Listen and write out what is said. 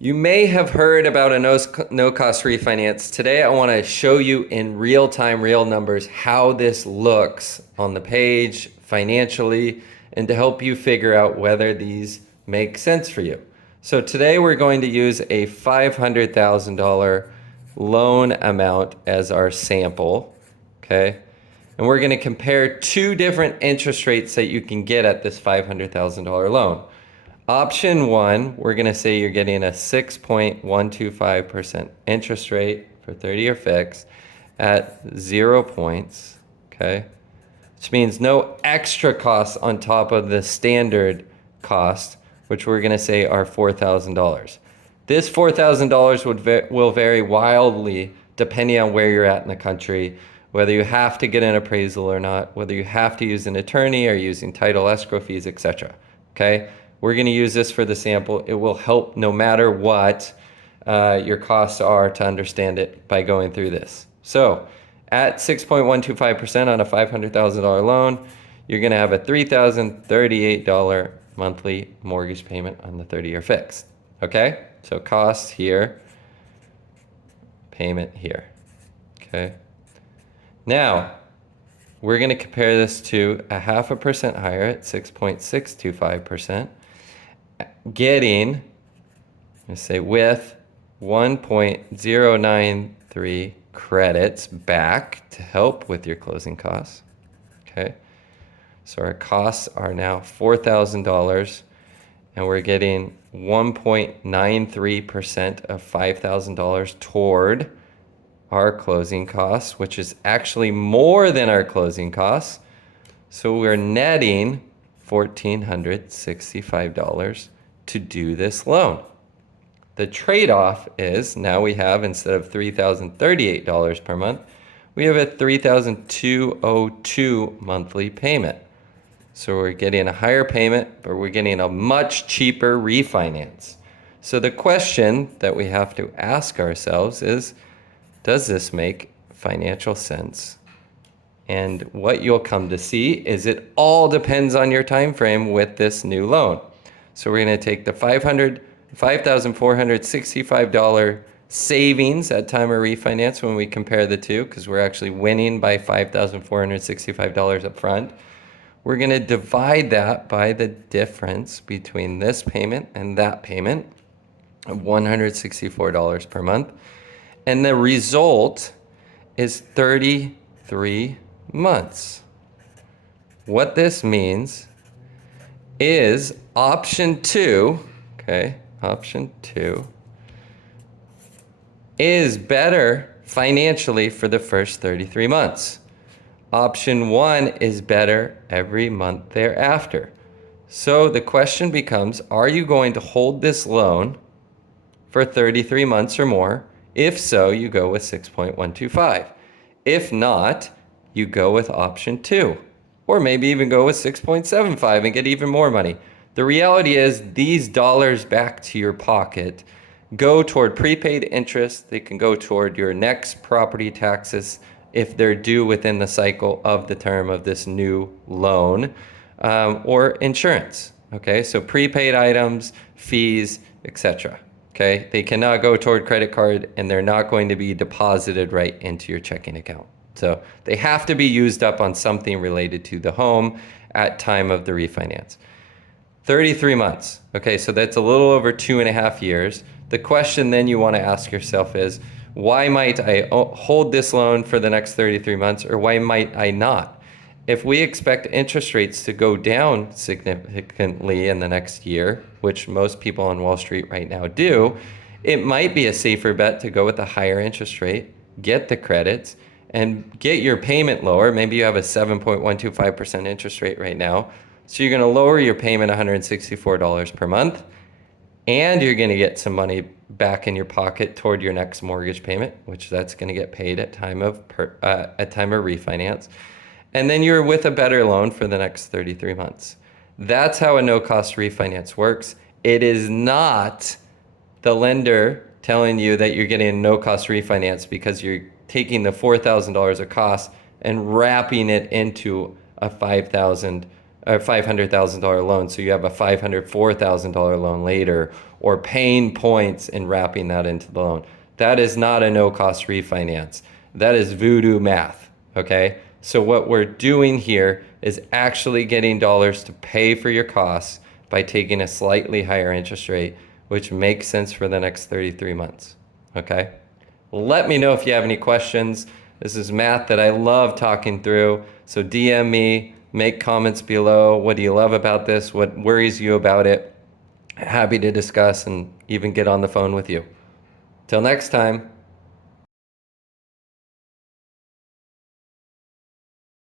You may have heard about a no-cost refinance. Today, I want to show you in real time, real numbers, how this looks on the page financially and to help you figure out whether these make sense for you. So today we're going to use a $500,000 loan amount as our sample, okay? And we're going to compare two different interest rates that you can get at this $500,000 loan. Option one, we're going to say you're getting a 6.125% interest rate for 30-year fixed at 0 points, okay? Which means no extra costs on top of the standard cost, which we're going to say are $4,000. This $4,000 will vary wildly depending on where you're at in the country, whether you have to get an appraisal or not, whether you have to use an attorney or using title, escrow fees, etc. Okay? We're going to use this for the sample. It will help no matter what your costs are to understand it by going through this. So at 6.125% on a $500,000 loan, you're going to have a $3,038 monthly mortgage payment on the 30-year fixed. Okay? So cost here, payment here. Okay? Now, we're going to compare this to a 0.5% higher at 6.625%. Getting, let's say, with 1.093 credits back to help with your closing costs. Okay, so our costs are now $4,000, and we're getting 1.93% of $5,000 toward our closing costs, which is actually more than our closing costs. So we're netting $1,465 to do this loan. The trade-off is now we have, instead of $3,038 per month, we have a $3,202 monthly payment. So we're getting a higher payment, but we're getting a much cheaper refinance. So the question that we have to ask ourselves is, does this make financial sense? And what you'll come to see is it all depends on your time frame with this new loan. So we're going to take the $5,465 savings at time of refinance when we compare the two, because we're actually winning by $5,465 up front. We're going to divide that by the difference between this payment and that payment of $164 per month. And the result is 33 months. What this means is option two, okay, option two is better financially for the first 33 months. Option one is better every month thereafter. So the question becomes, are you going to hold this loan for 33 months or more? If so, you go with 6.125. If not, you go with option two, or maybe even go with 6.75 and get even more money. The reality is these dollars back to your pocket go toward prepaid interest. They can go toward your next property taxes if they're due within the cycle of the term of this new loan, or insurance. Okay, so prepaid items, fees, etc. Okay, they cannot go toward credit card, and they're not going to be deposited right into your checking account. So they have to be used up on something related to the home at time of the refinance. 33 months. Okay, so that's a little over 2.5 years. The question then you want to ask yourself is, why might I hold this loan for the next 33 months, or why might I not? If we expect interest rates to go down significantly in the next year, which most people on Wall Street right now do, it might be a safer bet to go with a higher interest rate, get the credits, and get your payment lower. Maybe you have a 7.125% interest rate right now. So you're going to lower your payment $164 per month, and you're going to get some money back in your pocket toward your next mortgage payment, which that's going to get paid at time of refinance. And then you're with a better loan for the next 33 months. That's how a no-cost refinance works. It is not the lender telling you that you're getting a no-cost refinance because you're taking the $4,000 of cost and wrapping it into a $5,000 or $500,000 loan, so you have a $504,000 loan later, or paying points and wrapping that into the loan. That is not a no-cost refinance. That is voodoo math, okay? So what we're doing here is actually getting dollars to pay for your costs by taking a slightly higher interest rate, which makes sense for the next 33 months, okay? Let me know if you have any questions. This is math that I love talking through. So DM me, make comments below. What do you love about this? What worries you about it? Happy to discuss and even get on the phone with you. Till next time.